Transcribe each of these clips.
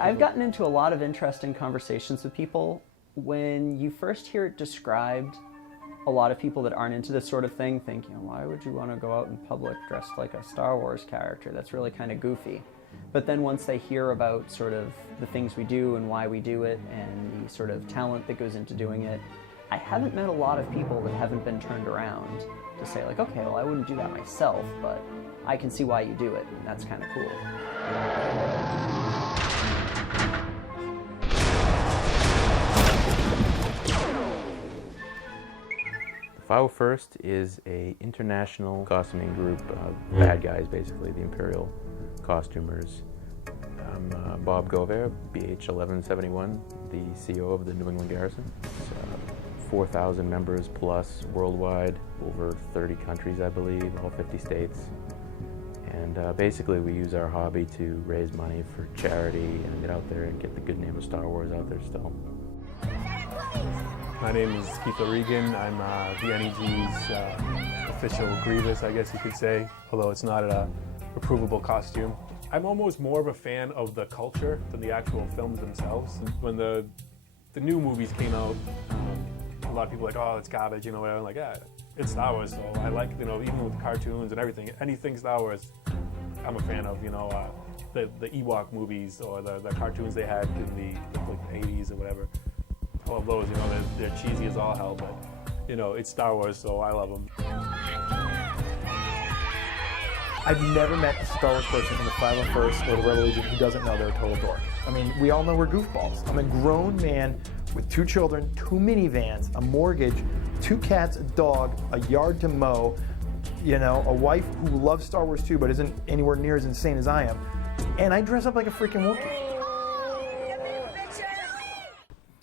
I've gotten into a lot of interesting conversations with people. When you first hear it described, a lot of people that aren't into this sort of thing think, you know, why would you want to go out in public dressed like a Star Wars character? That's really kind of goofy. But then once they hear about sort of the things we do and why we do it and the sort of talent that goes into doing it, I haven't met a lot of people that haven't been turned around to say like, okay, well I wouldn't do that myself, but I can see why you do it, and that's kind of cool. The 501st is an international costuming group of bad guys, basically, the Imperial costumers. I'm Bob Gover, BH 1171, the CEO of the New England Garrison. It's 4,000 members plus worldwide, over 30 countries, I believe, all 50 states. And basically we use our hobby to raise money for charity and get out there and get the good name of Star Wars out there still. My name is Keith O'Regan. I'm the NEG's official Grievous, I guess you could say, although it's not a approvable costume. I'm almost more of a fan of the culture than the actual films themselves. When the new movies came out, a lot of people were like, oh, it's garbage, you know, whatever. I'm like, yeah, it's Star Wars, so I like, you know, even with the cartoons and everything, anything Star Wars, I'm a fan of, you know, the Ewok movies or the cartoons they had in the 80s or whatever. I love those, you know, they're cheesy as all hell, but, you know, it's Star Wars, so I love them. I've never met a Star Wars person from the 501st or the Rebel Legion who doesn't know they're a total dork. I mean, we all know we're goofballs. I'm a grown man with 2 children, 2 minivans, a mortgage, 2 cats, a dog, a yard to mow, you know, a wife who loves Star Wars too, but isn't anywhere near as insane as I am. And I dress up like a freaking Wookiee.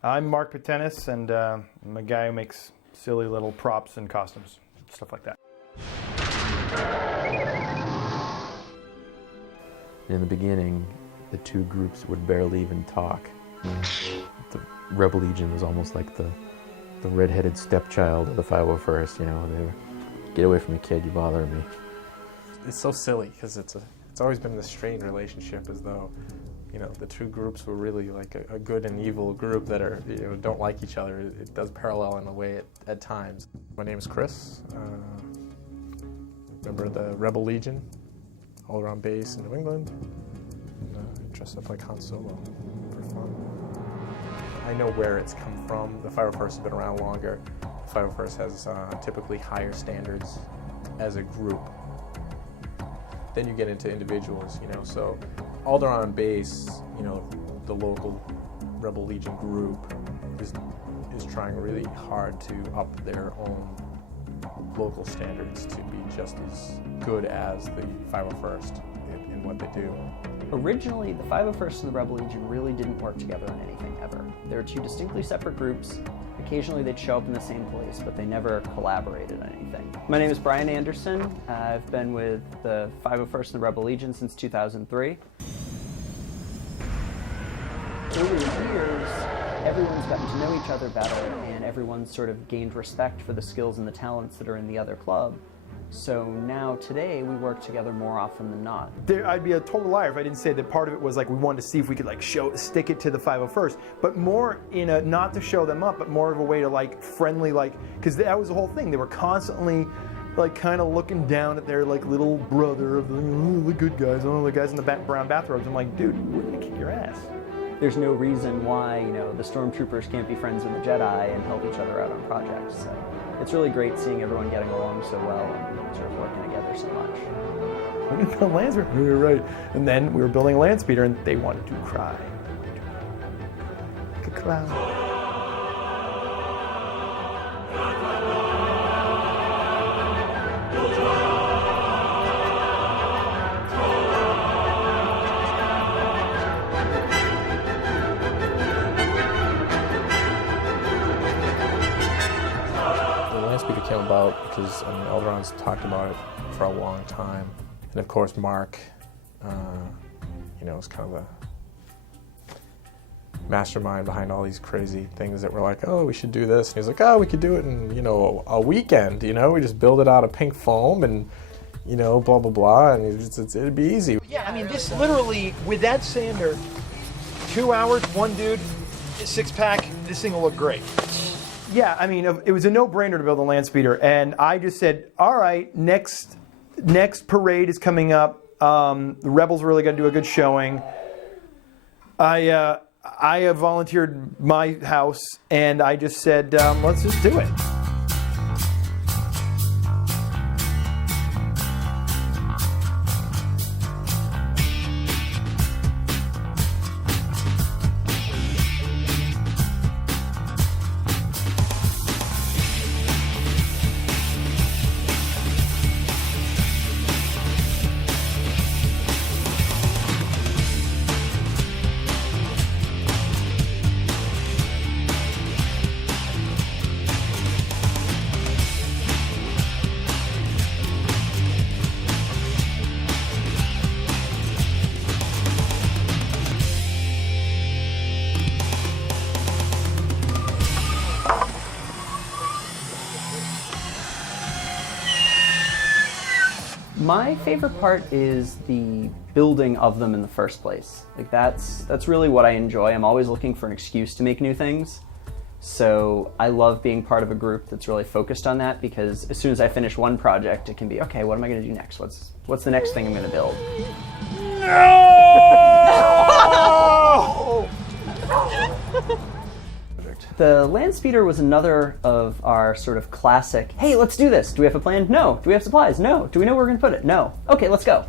I'm Mark Patenis, and I'm a guy who makes silly little props and costumes, stuff like that. In the beginning, the 2 groups would barely even talk. The Rebel Legion was almost like the red-headed stepchild of the 501st, you know, they were, get away from me, kid, you're bothering me. It's so silly, because it's always been this strained relationship, as though, you know, the 2 groups were really like a good and evil group that are, you know, don't like each other. It does parallel in a way at times. My name is Chris, member of the Rebel Legion, Alderaan base in New England, and dress up like Han Solo for fun. I know where it's come from. The 501st has been around longer. The 501st has typically higher standards as a group. Then you get into individuals, you know, so Alderaan base, you know, the local Rebel Legion group is trying really hard to up their own local standards to be just as good as the 501st in what they do. Originally, the 501st and the Rebel Legion really didn't work together on anything ever. They were 2 distinctly separate groups. Occasionally they'd show up in the same place, but they never collaborated on anything. My name is Brian Anderson. I've been with the 501st and the Rebel Legion since 2003. Over the years, everyone's gotten to know each other better, and everyone's sort of gained respect for the skills and the talents that are in the other club. So now, today, we work together more often than not. I'd be a total liar if I didn't say that part of it was like we wanted to see if we could like stick it to the 501st, but more in a, not to show them up, but more of a way to like friendly, like, because that was the whole thing. They were constantly like kind of looking down at their like little brother of the good guys, the guys in the brown bathrobes. I'm like, dude, we're gonna kick your ass. There's no reason why, you know, the stormtroopers can't be friends with the Jedi and help each other out on projects. So it's really great seeing everyone getting along so well and sort of working together so much. We're gonna build land speeder. We were right. And then we were building a land speeder and they wanted to cry. Like a clown. Came about because Alderaan's talked about it for a long time, and of course Mark, you know, is kind of the mastermind behind all these crazy things that we're like, oh, we should do this, and he's like, oh, we could do it in, you know, a weekend, you know, we just build it out of pink foam and, you know, blah blah blah, and it'd be easy. Yeah, I mean, this literally with that sander, 2 hours, one dude, 6-pack, this thing will look great. Yeah, I mean, it was a no-brainer to build a land speeder, and I just said, all right, next parade is coming up. The Rebels really got to do a good showing. I have volunteered my house, and I just said, let's just do it. My favorite part is the building of them in the first place. Like that's really what I enjoy. I'm always looking for an excuse to make new things. So I love being part of a group that's really focused on that, because as soon as I finish one project, it can be, okay, what am I going to do next? What's the next thing I'm going to build? The land speeder was another of our sort of classic, hey, let's do this. Do we have a plan? No. Do we have supplies? No. Do we know where we're going to put it? No. Okay, let's go.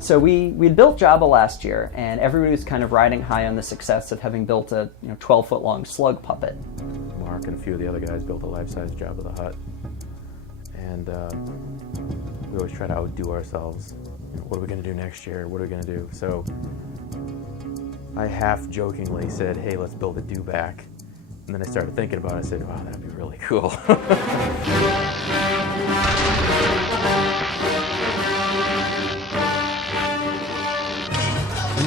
So we'd built Jabba last year, and everybody was kind of riding high on the success of having built a 12-foot long slug puppet. Mark and a few of the other guys built a life-size Jabba the Hutt. And we always try to outdo ourselves. What are we going to do next year? What are we going to do? So I half-jokingly said, hey, let's build a dewback. And then I started thinking about it. I said, wow, that'd be really cool. These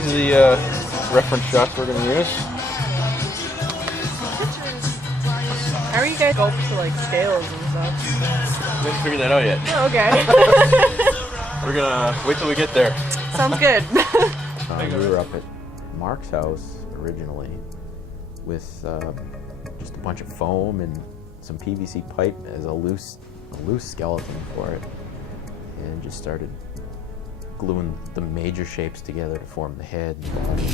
are the reference shots we're going to use. How are you guys going to like scales and stuff? We haven't figured that out yet. Oh, okay. We're going to wait till we get there. Sounds good. We were up at Mark's house originally with just a bunch of foam and some PVC pipe as a loose skeleton for it, and just started gluing the major shapes together to form the head and body.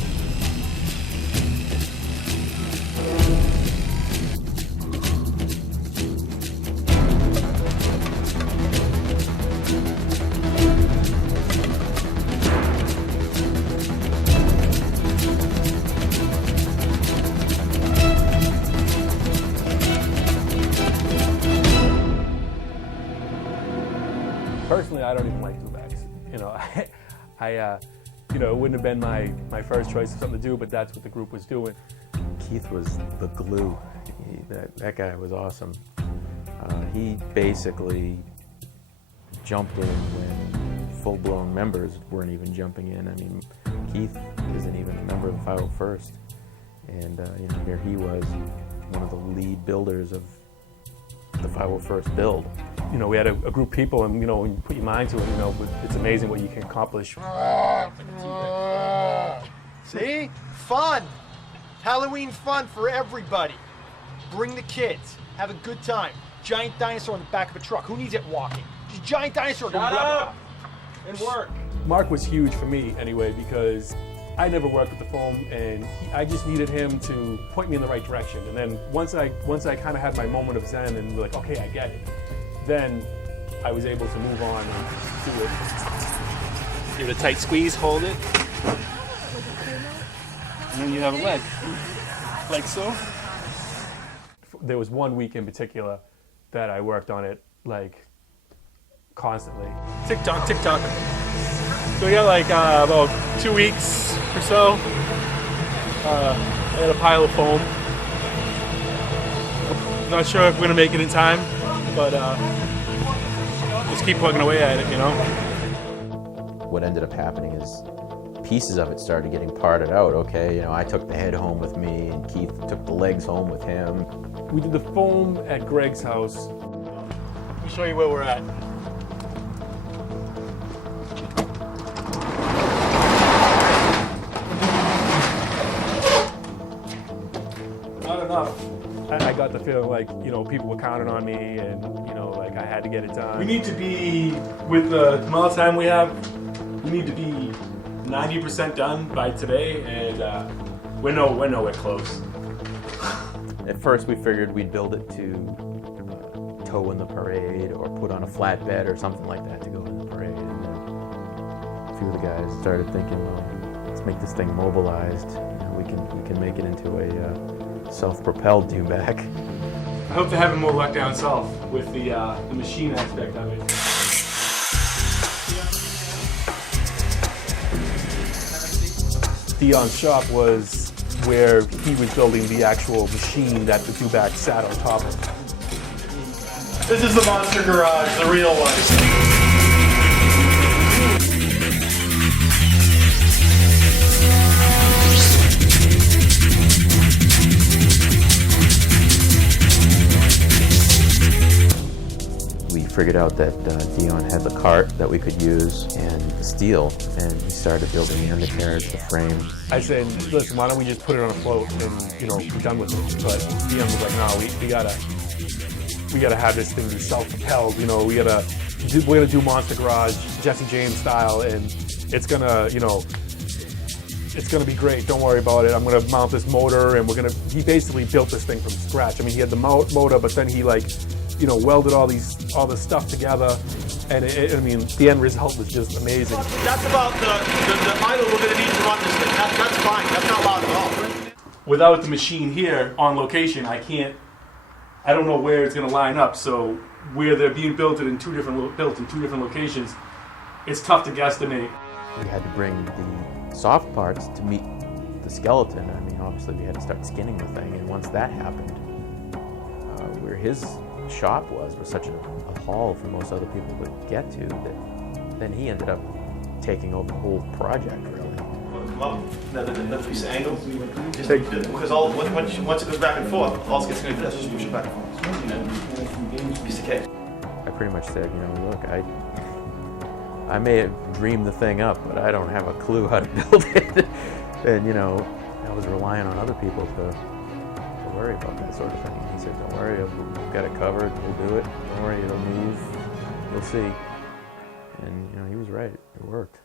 Personally, I don't even like dewbacks. It wouldn't have been my first choice of something to do, but that's what the group was doing. Keith was the glue. That guy was awesome. He basically jumped in when full-blown members weren't even jumping in. I mean, Keith isn't even a member of the 501st, and here he was, one of the lead builders of the 501st build. We had a group of people, and when you put your mind to it, it's amazing what you can accomplish. See? Fun! Halloween fun for everybody. Bring the kids. Have a good time. Giant dinosaur in the back of a truck. Who needs it walking? Just giant dinosaur. Shut up and work. Mark was huge for me anyway, because I never worked with the foam, and I just needed him to point me in the right direction. And then once I kind of had my moment of zen and like, okay, I get it, then I was able to move on and do it. Give it a tight squeeze, hold it. And then you have a leg. Like so. There was one week in particular that I worked on it like constantly. Tick tock, tick tock. So we got like about 2 weeks or so. I had a pile of foam. Not sure if we're gonna make it in time, but just keep plugging away at it, What ended up happening is pieces of it started getting parted out. Okay, I took the head home with me, and Keith took the legs home with him. We did the foam at Greg's house. I'll show you where we're at. the feeling like, you know, people were counting on me and, you know, like I had to get it done. We need to be, with the amount of time we have, we need to be 90% done by today, and we're nowhere close. At first we figured we'd build it to tow in the parade or put on a flatbed or something like that to go in the parade. And a few of the guys started thinking, well, let's make this thing mobilized. You know, we can make it into a self-propelled dewback. I hope to have more luck down south with the machine aspect of it. Dion's shop was where he was building the actual machine that the dewback sat on top of. This is the monster garage, the real one. We figured out that Dion had the cart that we could use and the steel, and he started building the undercarriage, the frame. I said, listen, why don't we just put it on a float and, you know, be done with it? But Dion was like, no, we gotta have this thing be self-propelled. You know, we're gonna do Monster Garage, Jesse James style, and it's gonna, you know, it's gonna be great. Don't worry about it. I'm gonna mount this motor, and he basically built this thing from scratch. I mean, he had the motor, but then he, like, you know, welded all this stuff together, and I mean, the end result was just amazing. That's about the idle we're gonna need to run this thing. That's fine. That's not loud at all. Without the machine here on location, I don't know where it's going to line up. So where they're being built in two different locations, it's tough to guesstimate. We had to bring the soft parts to meet the skeleton. I mean, obviously we had to start skinning the thing, and once that happened, where his shop was such a haul for most other people to get to that then he ended up taking over the whole project, really. Well, another piece of angle. Just because once it goes back and forth, all it's going to do is just push it back and forth. Piece of cake. I pretty much said, you know, look, I may have dreamed the thing up, but I don't have a clue how to build it. And, you know, I was relying on other people to worry about that sort of thing. And he said, don't worry, we've got it covered, we'll do it. Don't worry, it'll move, we'll see. And, you know, he was right, it worked.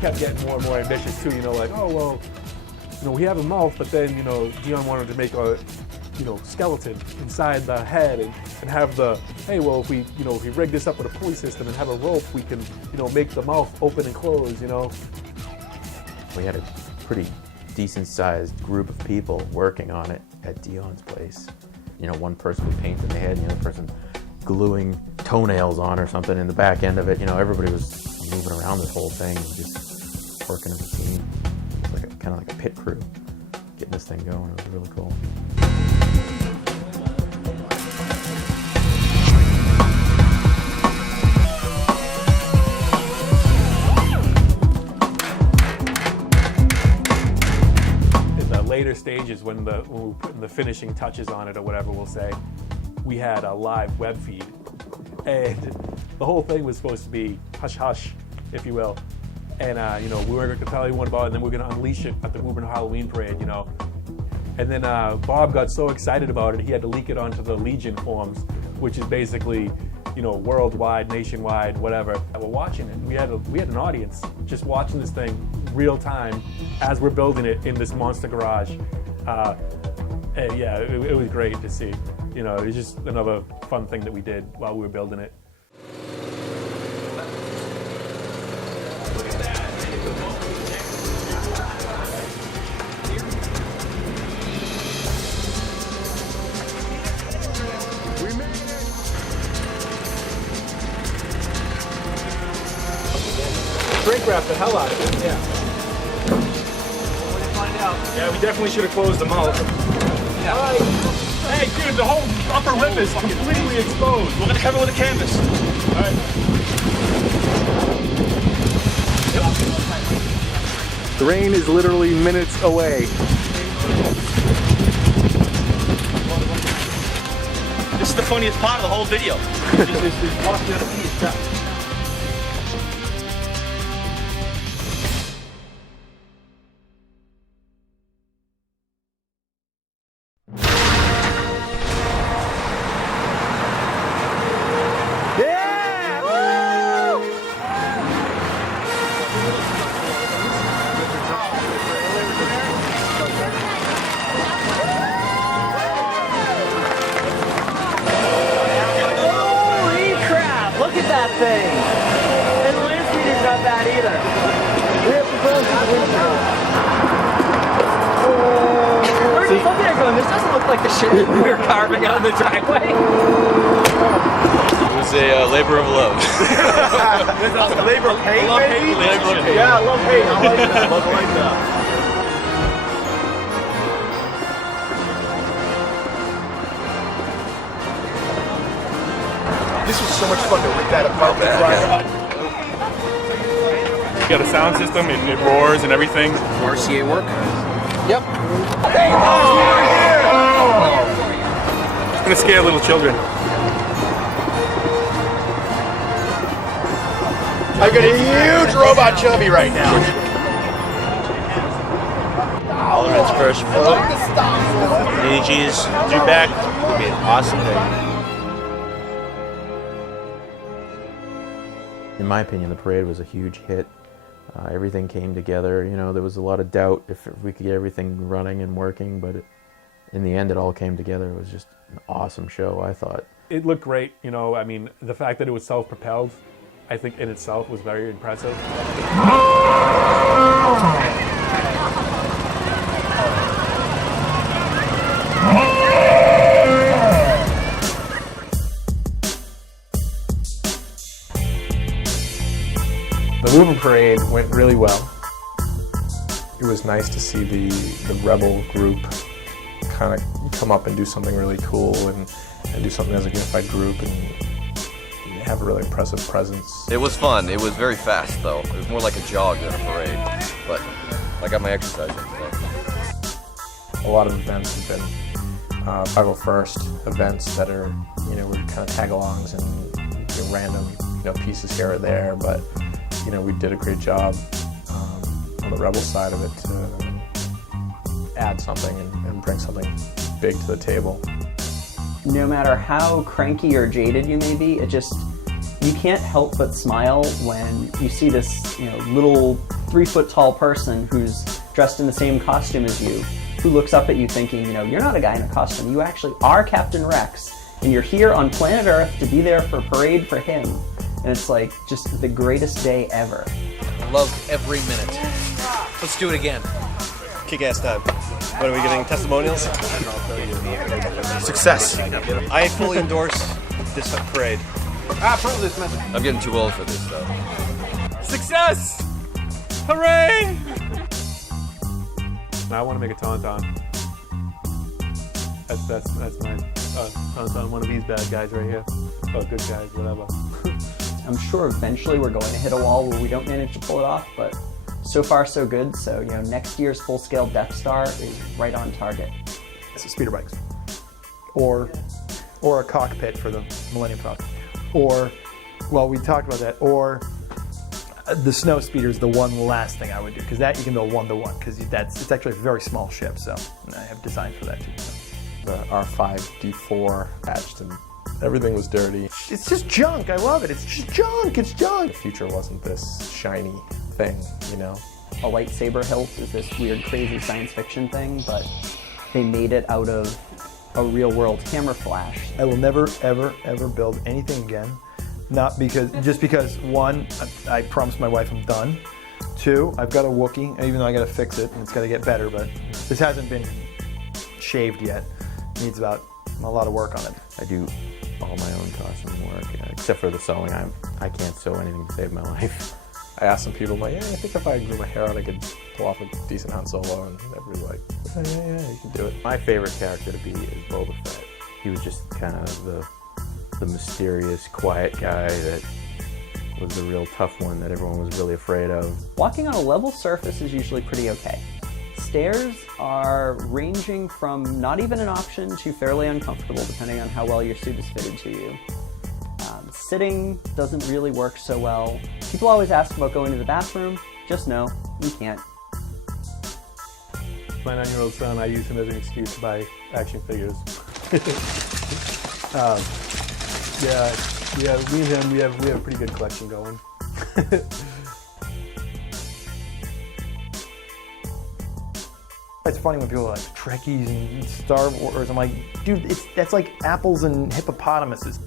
Kept getting more and more ambitious too, you know, like, oh, well, you know, we have a mouth, but then, you know, Dion wanted to make a, you know, skeleton inside the head and have the, hey, well, if we rig this up with a pulley system and have a rope, we can, you know, make the mouth open and close, you know. We had a pretty decent-sized group of people working on it at Dion's place. You know, one person would paint in the head, and the other person gluing toenails on or something in the back end of it. You know, everybody was moving around this whole thing and just working as a team. It was like kind of like a pit crew getting this thing going. It was really cool. In the later stages, when we were putting the finishing touches on it or whatever we'll say, we had a live web feed. And the whole thing was supposed to be hush-hush, if you will. And, you know, we weren't going to tell anyone about it, and then we were going to unleash it at the Woburn Halloween Parade, you know. And then Bob got so excited about it, he had to leak it onto the Legion forums, which is basically, you know, worldwide, nationwide, whatever. And we're watching it, and we had an audience just watching this thing real time as we're building it in this monster garage. And yeah, it was great to see. You know, it was just another fun thing that we did while we were building it. Shrink wrap the hell out of it. Yeah. Yeah, we definitely should have closed the mouth. Yeah. All right. Hey, dude, the whole upper lip is completely exposed. We're gonna cover it with a canvas. All right. The rain is literally minutes away. This is the funniest part of the whole video. Just walking on the beach. Thing. And the land speeder's not bad either. We have to close the window. We're just looking at it going, this doesn't look like the shit that we were carving out of the driveway. It was a labor of love. Labor of hate, maybe? Labor of hate. Yeah, love hate. I like that. I like that. This was so much fun to rip that apart and drive up. You got a sound system, it roars and everything. RCA work? Yep. Hey, It's gonna scare little children. I got a huge robot chubby right now. Alderaan's first float. AG's due back. It'll be an awesome day. In my opinion, the parade was a huge hit. Everything came together. You know, there was a lot of doubt if we could get everything running and working, but in the end, it all came together. It was just an awesome show, I thought. It looked great, you know, I mean, the fact that it was self-propelled, I think in itself was very impressive. The Woburn Parade went really well. It was nice to see the rebel group kind of come up and do something really cool and do something as a unified group and have a really impressive presence. It was fun. It was very fast, though. It was more like a jog than a parade. But I got my exercise in today. A lot of events have been 501st events that are, you know, we're kind of tag-alongs and random, pieces here or there, but we did a great job on the rebel side of it to add something and bring something big to the table. No matter how cranky or jaded you may be, you can't help but smile when you see this little 3-foot tall person who's dressed in the same costume as you, who looks up at you thinking, you're not a guy in a costume, you actually are Captain Rex, and you're here on planet Earth to be there for a parade for him. And it's like just the greatest day ever. Loved every minute. Let's do it again. Kick-ass time. What are we getting? Testimonials? Success. I fully endorse this parade. I'm getting too old for this, though. Success! Hooray! I want to make a tauntaun. That's my tauntaun. One of these bad guys right here. Oh, good guys, whatever. I'm sure eventually we're going to hit a wall where we don't manage to pull it off, but so far so good. So next year's full-scale Death Star is right on target. So speeder bikes, or a cockpit for the Millennium Falcon, or we talked about that, or the snow speeder is the one last thing I would do, because that you can build 1-to-1, because it's actually a very small ship, so I have designs for that too. So. The R5 D4 patched and everything was dirty. It's just junk. I love it. It's just junk. It's junk. The future wasn't this shiny thing, A lightsaber hilt is this weird, crazy science fiction thing, but they made it out of a real-world hammer flash. I will never, ever, ever build anything again. Just because, one, I promised my wife I'm done. Two, I've got a Wookiee, even though I got to fix it and it's got to get better, but this hasn't been shaved yet. It needs about a lot of work on it. I do all my own costume work, except for the sewing. I can't sew anything to save my life. I asked some people, I think if I grew my hair out, I could pull off a decent Han Solo, and everybody's like, yeah, you can do it. My favorite character to be is Boba Fett. He was just kind of the mysterious, quiet guy that was the real tough one that everyone was really afraid of. Walking on a level surface is usually pretty okay. Stairs are ranging from not even an option to fairly uncomfortable depending on how well your suit is fitted to you. Sitting doesn't really work so well. People always ask about going to the bathroom. Just know, you can't. My 9-year-old son, I use him as an excuse to buy action figures. Me and him, we have a pretty good collection going. It's funny when people are like Trekkies and Star Wars. I'm like, dude, that's like apples and hippopotamuses.